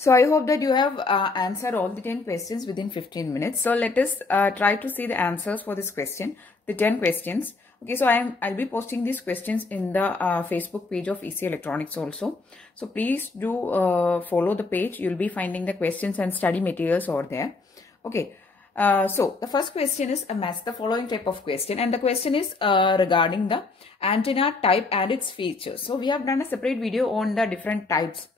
So I hope that you have answered all the 10 questions within 15 minutes. So let us try to see the answers for this question, the 10 questions. Okay, so I'll be posting these questions in the Facebook page of EC Electronics also. So please do follow the page. You'll be finding the questions and study materials over there. Okay. So the first question is a match the following type of question, and the question is regarding the antenna type and its features. So we have done a separate video on the different types,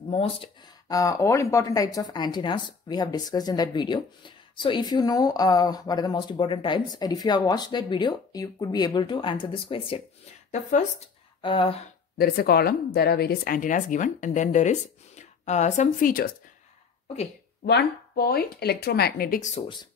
all important types of antennas we have discussed in that video. So if you know what are the most important types, and if you have watched that video, you could be able to answer this question. The first, there is a column, there are various antennas given, and then there is some features. Okay, one point electromagnetic source.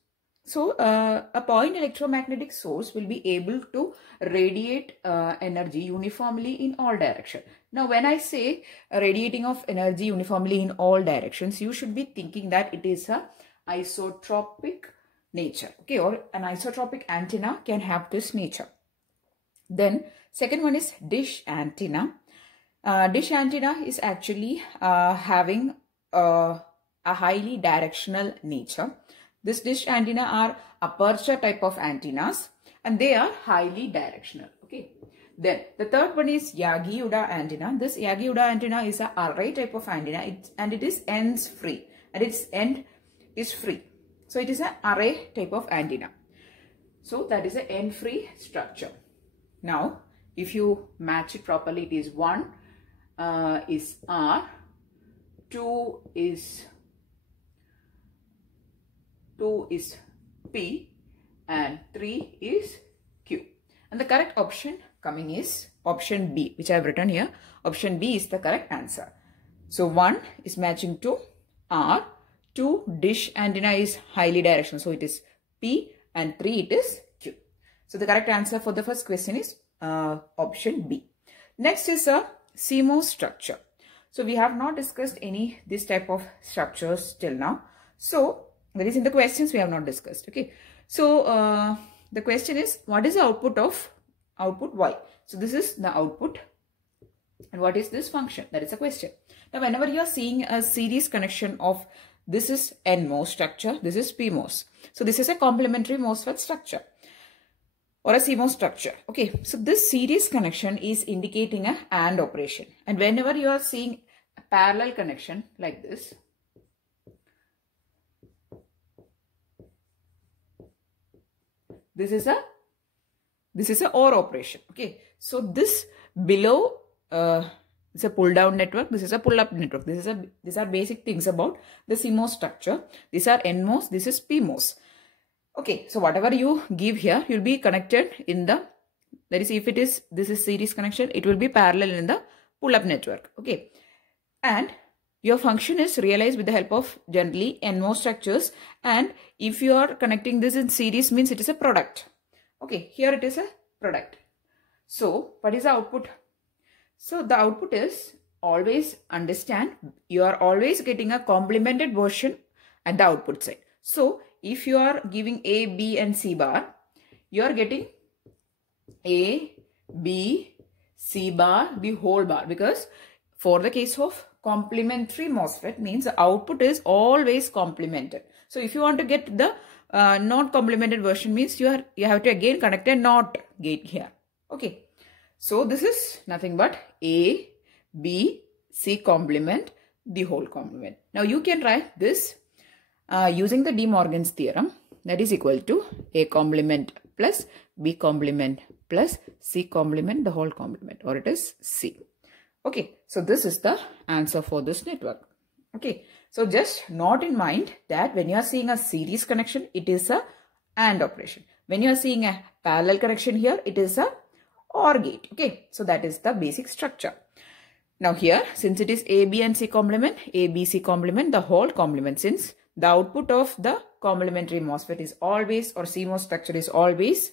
So a point electromagnetic source will be able to radiate energy uniformly in all directions. Now, when I say radiating of energy uniformly in all directions, you should be thinking that it is a isotropic nature. Okay, or an isotropic antenna can have this nature. Then second one is dish antenna. Dish antenna is actually having a highly directional nature. This dish antenna are aperture type of antennas and they are highly directional. Okay. Then the third one is Yagi-Uda antenna. This Yagi-Uda antenna is an array type of antenna and it is ends free, and its end is free. So it is an array type of antenna. So that is an end free structure. Now if you match it properly, it is 1 is R, 2 is P, and 3 is Q. And the correct option coming is option B, which I have written here. Option B is the correct answer. So 1 is matching to R, 2 dish antenna is highly directional, so it is P, and 3 it is Q. So the correct answer for the first question is option B. Next is a CMOS structure. So we have not discussed this type of structures till now. So that is in the questions we have not discussed. Okay. So the question is, what is the output of output Y? So this is the output. And what is this function? That is a question. Now whenever you are seeing a series connection of this is NMOS structure, this is PMOS. So this is a complementary MOSFET structure or a CMOS structure. Okay. So this series connection is indicating a AND operation. And whenever you are seeing a parallel connection like this, this is a OR operation. Okay. So this below is a pull down network. This is a pull up network. These are basic things about the CMOS structure. These are NMOS. This is PMOS. Okay. So whatever you give here, you'll be connected in the, that is, if this is series connection, it will be parallel in the pull up network. Okay. And your function is realized with the help of generally NMOS structures, and if you are connecting this in series means it is a product. Okay, here it is a product. So what is the output? So the output is, always understand, you are always getting a complemented version at the output side. So if you are giving A, B and C bar, you are getting A, B, C bar, the whole bar, because for the case of complementary MOSFET means the output is always complemented. So if you want to get the not complemented version means you have to again connect a NOT gate here. Okay. So this is nothing but A, B, C complement, the whole complement. Now you can write this using the De Morgan's theorem, that is equal to A complement plus B complement plus C complement, the whole complement, or it is C. Okay, so this is the answer for this network. Okay, so just note in mind that when you are seeing a series connection, it is a AND operation. When you are seeing a parallel connection here, it is a OR gate. Okay, so that is the basic structure. Now here, since it is A, B and C complement, A, B, C complement, the whole complement, since the output of the complementary MOSFET is always, or CMOS structure is always,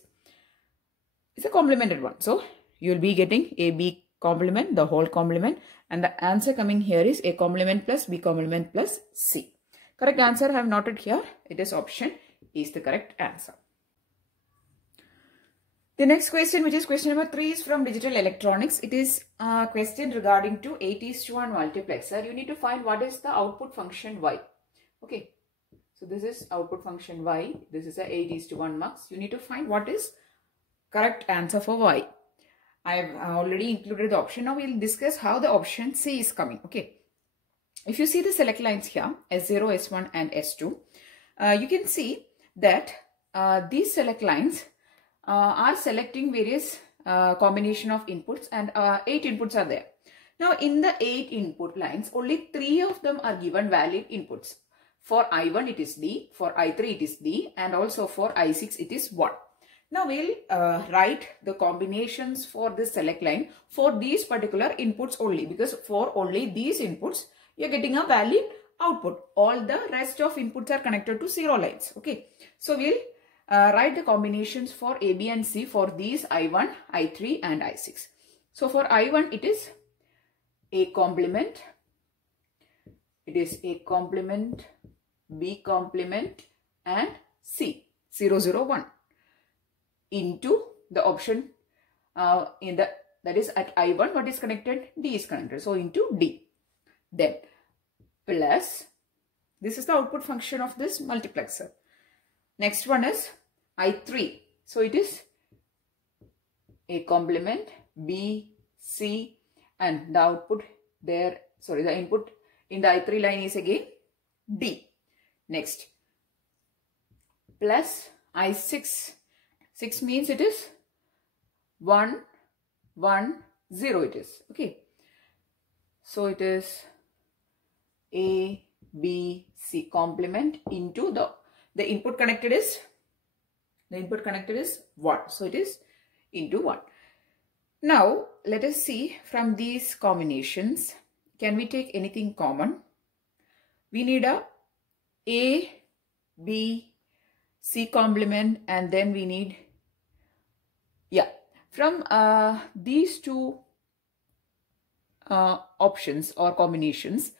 it's a complemented one. So you will be getting A, B complement, the whole complement, and the answer coming here is A complement plus B complement plus C. Correct answer I have noted here. It is option is the correct answer. The next question, which is question number 3, is from digital electronics. It is a question regarding to 8:1 multiplexer. You need to find what is the output function y. Okay. So this is output function y. This is a 8:1 mux. You need to find what is correct answer for y. I have already included the option. Now we'll discuss how the option C is coming. Okay. If you see the select lines here, S0, S1 and S2, you can see that these select lines are selecting various combination of inputs, and 8 inputs are there. Now in the 8 input lines, only 3 of them are given valid inputs. For I1 it is D, for I3 it is D, and also for I6 it is 1. Now we'll write the combinations for this select line for these particular inputs only, because for only these inputs you are getting a valid output. All the rest of inputs are connected to 0 lines. Okay, so we'll write the combinations for A, B and C for these I1, I3 and I6. So for I1 it is A complement, it is A complement, B complement and C 001 into the option in the, that is at I1 what is connected, D is connected, so into D. Then plus, this is the output function of this multiplexer. Next one is I3. So it is A complement, B, C, and the output there, sorry, the input in the I3 line is again D. Next, plus I6. 6 means it is 1, 1, 0 it is. Okay. So it is A, B, C complement into the input connected is 1. So it is into 1. Now let us see from these combinations, can we take anything common? We need a A, B, C complement, and then we need, yeah, from these two options or combinations,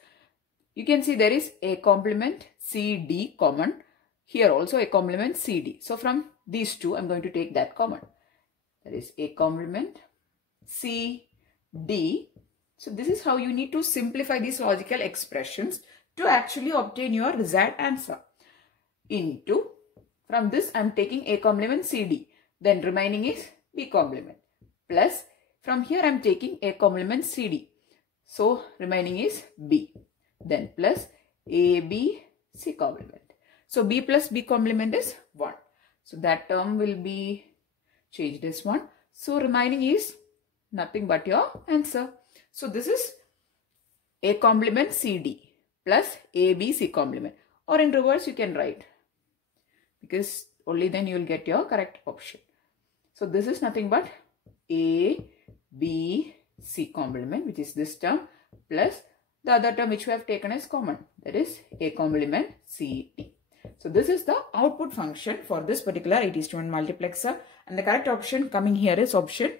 you can see there is A complement, C, D common. Here also A complement, C, D. So from these two, I'm going to take that common. That is A complement, C, D. So this is how you need to simplify these logical expressions to actually obtain your desired answer. Into, from this I'm taking A complement, C, D. Then remaining is B complement. Plus, from here I'm taking A complement, C, D. So remaining is B. Then plus A, B, C complement. So B plus B complement is 1. So that term will be changed as 1. So remaining is nothing but your answer. So this is A complement C, D plus A, B, C complement. Or in reverse you can write, because only then you will get your correct option. So this is nothing but A, B, C complement, which is this term, plus the other term which we have taken as common, that is A complement C, D. So this is the output function for this particular 8:1 multiplexer, and the correct option coming here is option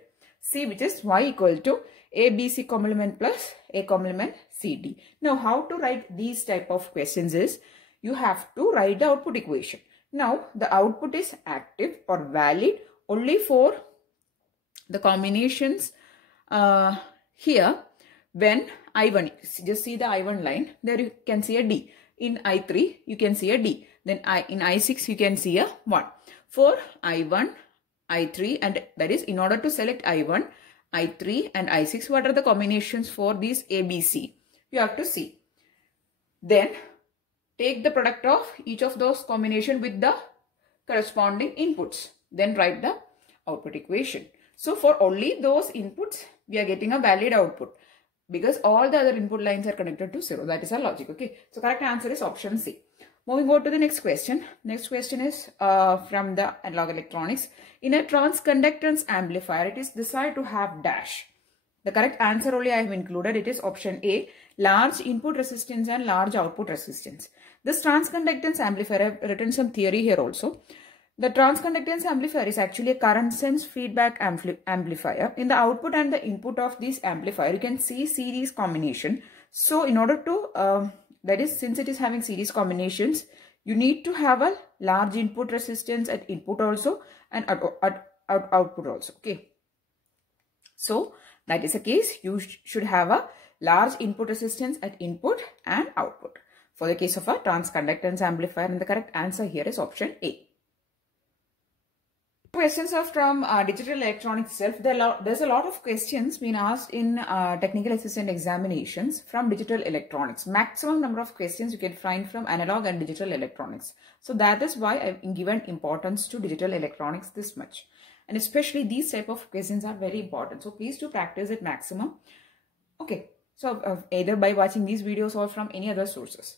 C, which is y equal to A, B, C complement plus A complement C, D. Now how to write these type of questions is, you have to write the output equation. Now the output is active or valid only for the combinations here when I1, just see the I1 line, there you can see a D. In I3 you can see a D. Then in I6 you can see a 1. For I1, I3, and that is in order to select I1, I3 and I6, what are the combinations for these A, B, C? You have to see. Then take the product of each of those combination with the corresponding inputs. Then write the output equation. So for only those inputs we are getting a valid output, because all the other input lines are connected to 0. That is our logic. Okay. So correct answer is option C. Moving on to the next question. Next question is from the analog electronics. In a transconductance amplifier, it is desired to have dash. The correct answer only I have included. It is option A, large input resistance and large output resistance. This transconductance amplifier, I have written some theory here also. The transconductance amplifier is actually a current sense feedback amplifier. In the output and the input of this amplifier, you can see series combination. So in order to, that is, since it is having series combinations, you need to have a large input resistance at input also and at output also. Okay. So that is the case. You should have a large input resistance at input and output. For the case of a transconductance amplifier, and the correct answer here is option A. Questions are from digital electronics itself. There's a lot of questions being asked in technical assistant examinations from digital electronics. Maximum number of questions you can find from analog and digital electronics. So that is why I've given importance to digital electronics this much. And especially these type of questions are very important. So please do practice it maximum. Okay. So either by watching these videos or from any other sources.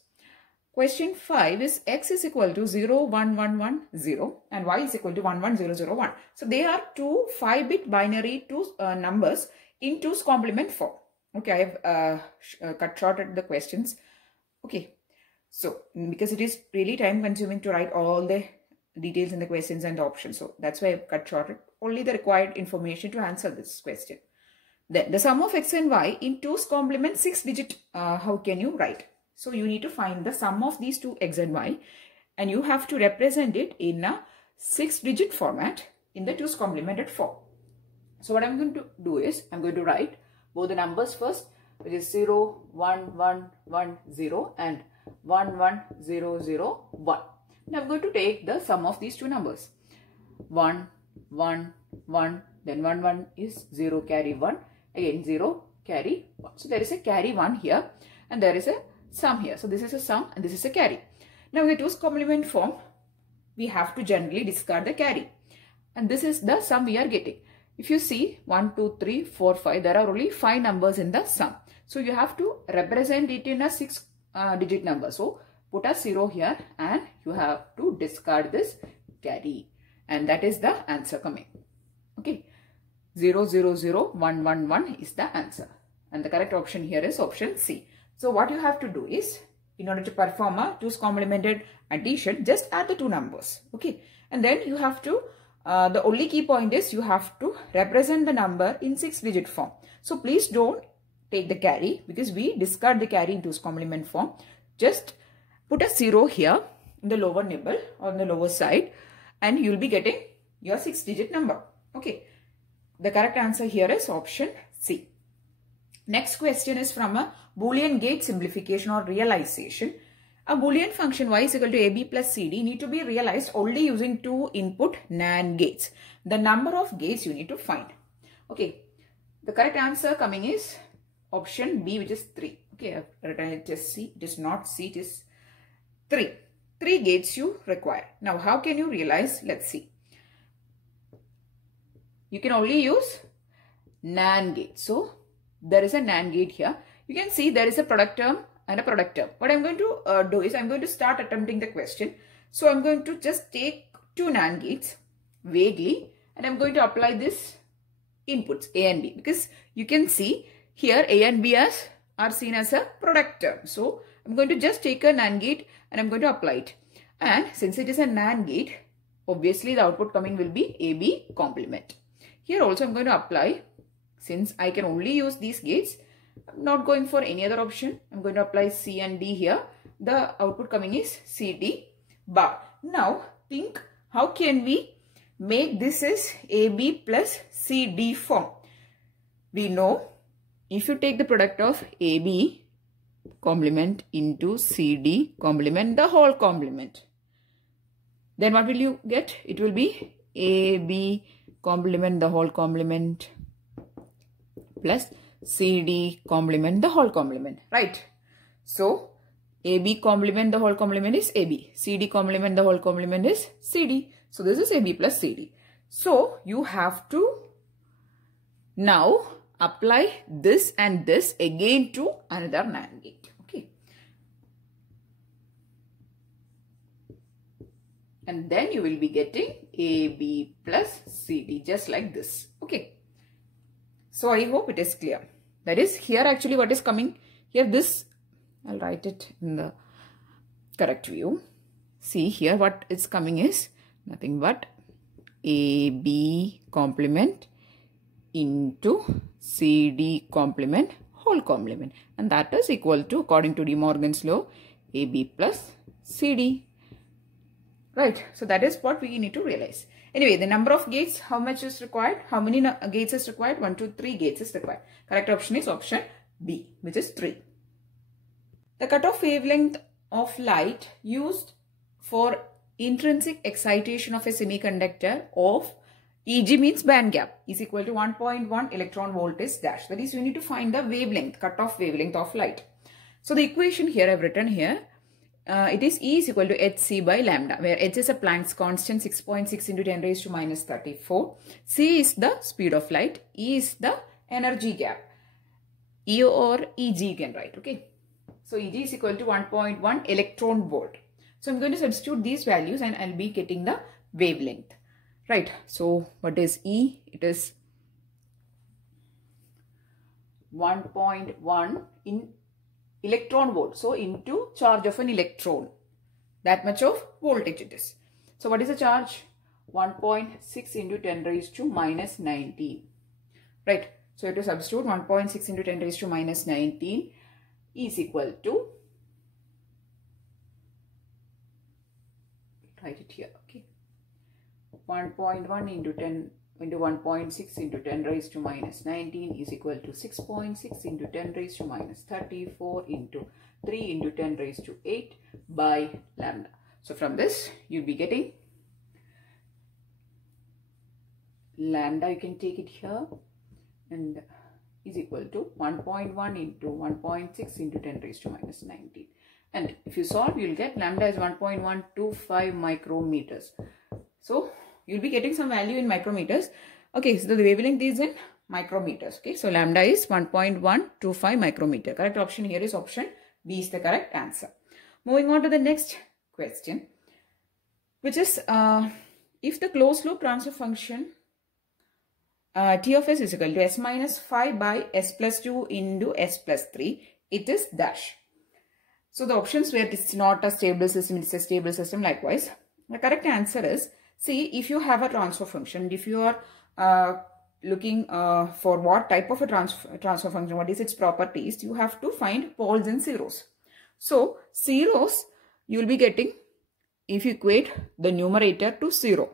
Question 5 is x is equal to 0, 1, 1, 1, 0 and y is equal to 1, 1, 0, 0, 1. So they are two 5-bit binary numbers in 2's complement form. Okay, I have cut shorted the questions. Okay, so because it is really time consuming to write all the details in the questions and the options. So that's why I've cut shorted only the required information to answer this question. Then the sum of x and y in 2's complement 6-digit, how can you write? So you need to find the sum of these two x and y and you have to represent it in a 6-digit format in the 2's complemented form. So what I'm going to do is I'm going to write both the numbers first, which is 0, 1, 1, 1, 0 and 1, 1, 0, 0, 1. Now I'm going to take the sum of these two numbers. 1, 1, 1, then 1, 1 is 0 carry 1, again 0 carry 1. So there is a carry 1 here and there is a sum here. So this is a sum and this is a carry. Now in the 2's complement form, we have to generally discard the carry. And this is the sum we are getting. If you see 1, 2, 3, 4, 5, there are only 5 numbers in the sum. So you have to represent it in a 6-digit number. So put a 0 here and you have to discard this carry. And that is the answer coming. Okay. 0, 0, 0, 1, 1, 1 is the answer. And the correct option here is option C. So what you have to do is, in order to perform a 2's complemented addition, just add the two numbers. Okay. And then you have to, the only key point is you have to represent the number in 6-digit form. So please don't take the carry because we discard the carry in 2's complement form. Just put a 0 here in the lower nibble on the lower side and you'll be getting your 6-digit number. Okay. The correct answer here is option C. Next question is from a Boolean gate simplification or realization. A Boolean function y is equal to AB plus CD need to be realized only using 2 input NAND gates. The number of gates you need to find. Okay. The correct answer coming is option B, which is 3. Okay. I've written it as C. It is not C. It is 3. 3 gates you require. Now how can you realize? Let's see. You can only use NAND gate. So there is a NAND gate here. You can see there is a product term and a product term. What I'm going to do is I'm going to start attempting the question. So I'm going to just take 2 NAND gates vaguely and I'm going to apply this inputs A and B because you can see here A and B are seen as a product term. So I'm going to just take a NAND gate and I'm going to apply it. And since it is a NAND gate, obviously the output coming will be AB complement. Here also I'm going to apply, since I can only use these gates, I'm not going for any other option. I'm going to apply C and D here. The output coming is CD bar. Now think how can we make this as AB plus CD form. We know if you take the product of AB complement into CD complement the whole complement, then what will you get? It will be AB complement the whole complement plus CD complement the whole complement, right? So AB complement the whole complement is AB, CD complement the whole complement is CD. So this is AB plus CD. So you have to now apply this and this again to another NAND gate. Okay. And then you will be getting AB plus CD just like this. Okay. So I hope it is clear. That is here actually what is coming here, this I'll write it in the correct view. See here what is coming is nothing but AB complement into CD complement whole complement, and that is equal to, according to De Morgan's law, AB plus CD. Right. So that is what we need to realize. Anyway, the number of gates, how much is required? How many gates is required? 1, 2, 3 gates is required. Correct option is option B, which is 3. The cutoff wavelength of light used for intrinsic excitation of a semiconductor of EG means band gap is equal to 1.1 electron volt is dash. That is, you need to find the wavelength, cutoff wavelength of light. So the equation here I have written here, it is E is equal to hc by lambda, where h is a Planck's constant 6.6 into 10 raised to minus 34. C is the speed of light. E is the energy gap. E or EG you can write, okay. So EG is equal to 1.1 electron volt. So I'm going to substitute these values and I'll be getting the wavelength. Right. So what is E? It is 1.1 in electron volt. So into charge of an electron. That much of voltage it is. So what is the charge? 1.6 into 10 raised to minus 19. Right. So you have to substitute 1.6 into 10 raised to minus 19 is equal to, write it here, okay. 1.1 into 10 into 1.6 into 10 raised to minus 19 is equal to 6.6 into 10 raised to minus 34 into 3 into 10 raised to 8 by lambda. So from this you'll be getting lambda, you can take it here, and is equal to 1.1 into 1.6 into 10 raised to minus 19. And if you solve, you'll get lambda is 1.125 micrometers. So you'll be getting some value in micrometers. Okay, so the wavelength is in micrometers. Okay, so lambda is 1.125 micrometer. Correct option here is option B is the correct answer. Moving on to the next question, which is if the closed loop transfer function T of s is equal to s minus 5 by s plus 2 into s plus 3, it is dash. So the options where it's not a stable system, it's a stable system likewise. The correct answer is, see, if you have a transfer function, if you are looking for what type of a transfer function, what is its properties, you have to find poles and zeros. So zeros you will be getting if you equate the numerator to 0.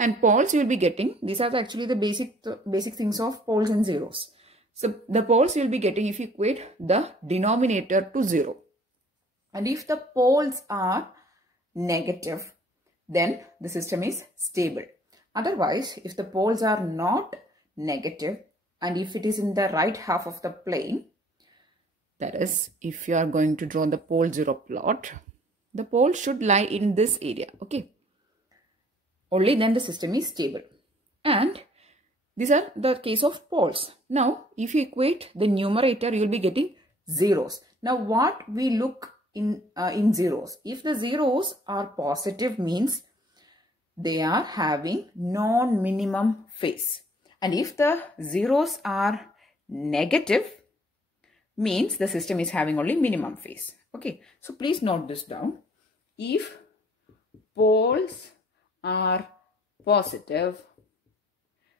And poles you will be getting, these are actually the basic things of poles and zeros. So the poles you will be getting if you equate the denominator to 0. And if the poles are negative, then the system is stable. Otherwise, if the poles are not negative and if it is in the right half of the plane, that is, if you are going to draw the pole 0 plot, the pole should lie in this area, okay. Only then the system is stable. And these are the case of poles. Now, if you equate the numerator, you will be getting zeros. Now, what we look in zeros? If the zeros are positive, means they are having non-minimum phase. And if the zeros are negative, means the system is having only minimum phase. Okay, so please note this down. If poles are positive,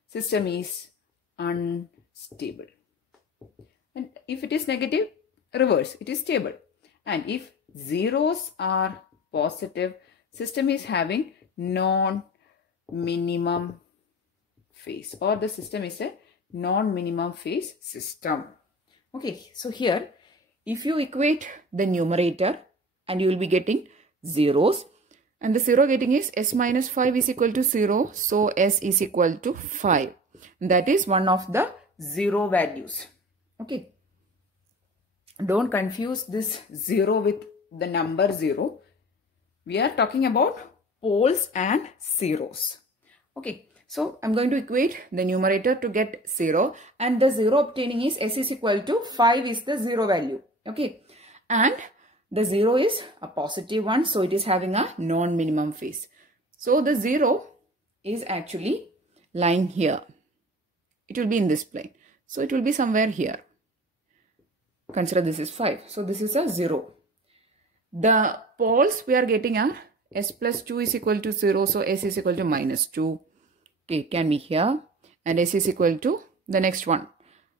system is unstable. And if it is negative, reverse, it is stable. And if zeros are positive, system is having non-minimum phase, or the system is a non-minimum phase system. Okay, so here if you equate the numerator and you will be getting zeros, and the 0 getting is s minus 5 is equal to 0. So s is equal to 5. That is one of the 0 values. Okay. Don't confuse this 0 with the number 0. We are talking about poles and zeros. Okay. So I'm going to equate the numerator to get 0. And the 0 obtaining is s is equal to 5 is the 0 value. Okay. And the 0 is a positive one, so it is having a non-minimum phase. So the 0 is actually lying here. It will be in this plane. So it will be somewhere here. Consider this is 5. So this is a 0. The poles we are getting are s plus 2 is equal to 0. So s is equal to minus 2. Okay, can be here. And s is equal to the next one.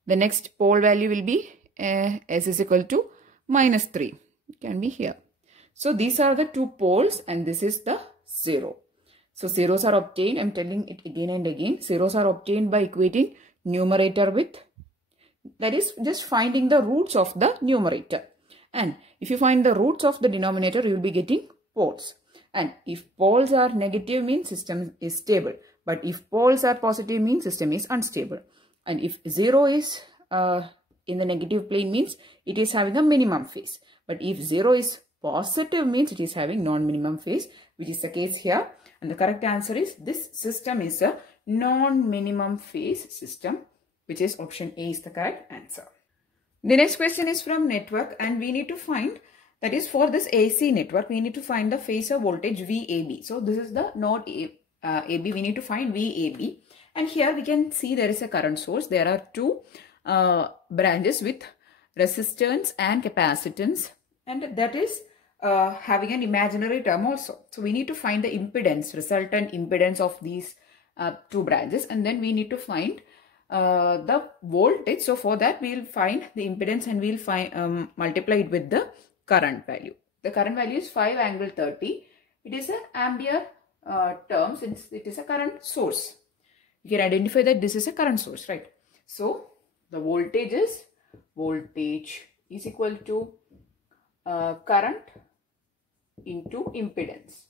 The next pole value will be s is equal to minus 3. Can be here. So these are the two poles and this is the 0. So zeros are obtained, I'm telling it again and again, zeros are obtained by equating numerator with, that is just finding the roots of the numerator. And if you find the roots of the denominator, you will be getting poles. And if poles are negative, means system is stable. But if poles are positive, means system is unstable. And if 0 is in the negative plane, means it is having a minimum phase. But if 0 is positive, means it is having non-minimum phase, which is the case here. And the correct answer is this system is a non-minimum phase system, which is option A is the correct answer. The next question is from network, and we need to find, that is for this AC network, we need to find the phasor voltage VAB. So this is the node AB, we need to find VAB. And here we can see there is a current source. There are two branches with resistance and capacitance, and that is having an imaginary term also. So we need to find the impedance, resultant impedance of these two branches, and then we need to find the voltage. So for that we will find the impedance and we will find multiply it with the current value. The current value is 5 angle 30. It is an ampere term since it is a current source. You can identify that this is a current source, right? So the voltage is equal to current into impedance.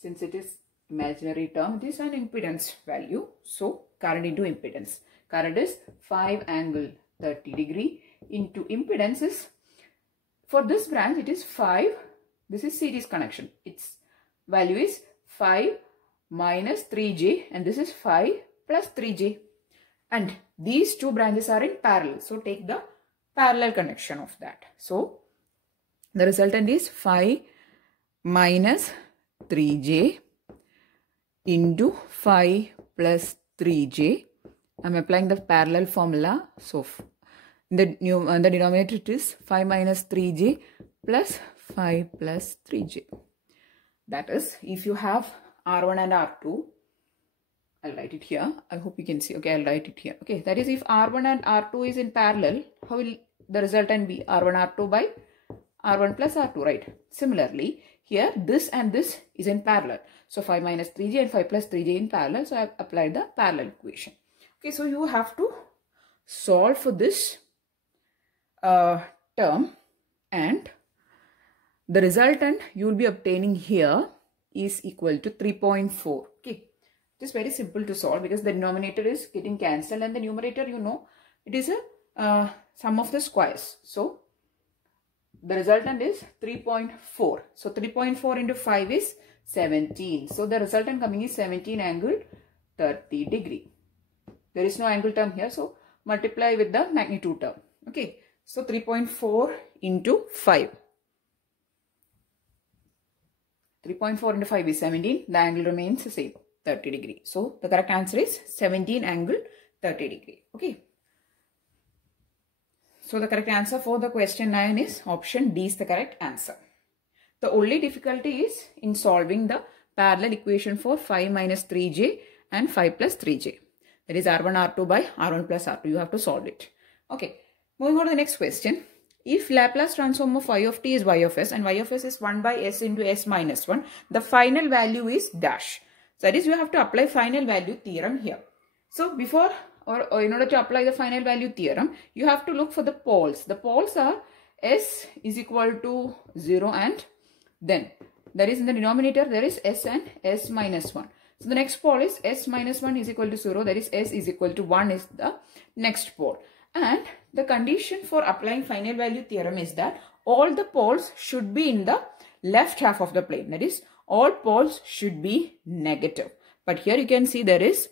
Since it is imaginary term, it is an impedance value. So current into impedance. Current is 5 angle 30 degree into impedance is, for this branch it is 5. This is series connection. Its value is 5 minus 3j, and this is 5 plus 3j. And these two branches are in parallel. So take the parallel connection of that. So the resultant is 5 minus 3j into 5 plus 3j. I'm applying the parallel formula. So the denominator it is 5 minus 3j plus 5 plus 3j. That is, if you have R1 and R2, I'll write it here. I hope you can see. Okay, I'll write it here. Okay, that is, if R1 and R2 is in parallel, how will the resultant be? R1 R2 by R1 plus R2, right? Similarly, here this and this is in parallel. So 5 minus 3j and 5 plus 3j in parallel. So I have applied the parallel equation. Okay, so you have to solve for this term, and the resultant you will be obtaining here is equal to 3.4. Okay, it is very simple to solve because the denominator is getting cancelled and the numerator, you know, it is a sum of the squares. So the resultant is 3.4. So 3.4 into 5 is 17. So the resultant coming is 17 angle 30 degree. There is no angle term here, so multiply with the magnitude term. Okay, so 3.4 into 5. 3.4 into 5 is 17. The angle remains the same, 30 degree. So the correct answer is 17 angle 30 degree. Okay. So the correct answer for the question 9 is option D is the correct answer. The only difficulty is in solving the parallel equation for 5 minus 3j and 5 plus 3j. That is R1 R2 by R1 plus R2. You have to solve it. Okay. Moving on to the next question. If Laplace transform of y of t is y of s and y of s is 1 by s into s minus 1, the final value is dash. So that is, you have to apply final value theorem here. So before or in order to apply the final value theorem, you have to look for the poles. The poles are s is equal to 0 and then that is in the denominator there is s and s minus 1. So the next pole is s minus 1 is equal to 0, that is s is equal to 1 is the next pole. And the condition for applying final value theorem is that all the poles should be in the left half of the plane. That is, all poles should be negative. But here you can see there is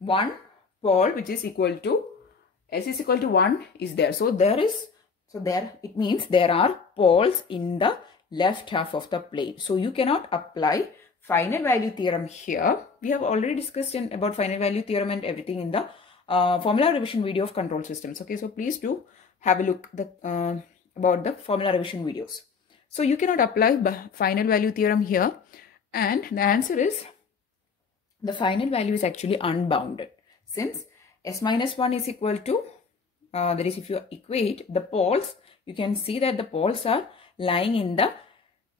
one pole which is equal to s is equal to 1 is there. So there it means there are poles in the left half of the plane. So you cannot apply final value theorem here. We have already discussed about final value theorem and everything in the formula revision video of control systems. Okay, so please do have a look about the formula revision videos. So you cannot apply final value theorem here, and the answer is the final value is actually unbounded, since s minus 1 is equal to that is, if you equate the poles, you can see that the poles are lying in the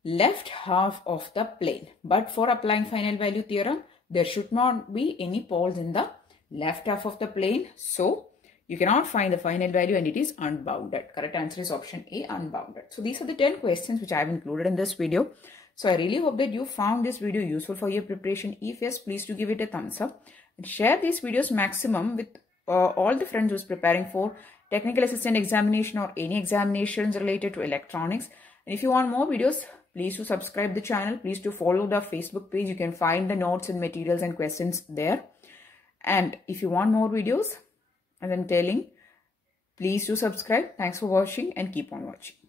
left half of the plane. But for applying final value theorem, there should not be any poles in the left half of the plane. So you cannot find the final value and it is unbounded. Correct answer is option A, unbounded. So these are the 10 questions which I have included in this video. So I really hope that you found this video useful for your preparation. If yes, please do give it a thumbs up and share these videos maximum with all the friends who's preparing for technical assistant examination or any examinations related to electronics. And if you want more videos, please do subscribe the channel. Please do follow the Facebook page. You can find the notes and materials and questions there. And if you want more videos, as I'm telling, please do subscribe. Thanks for watching and keep on watching.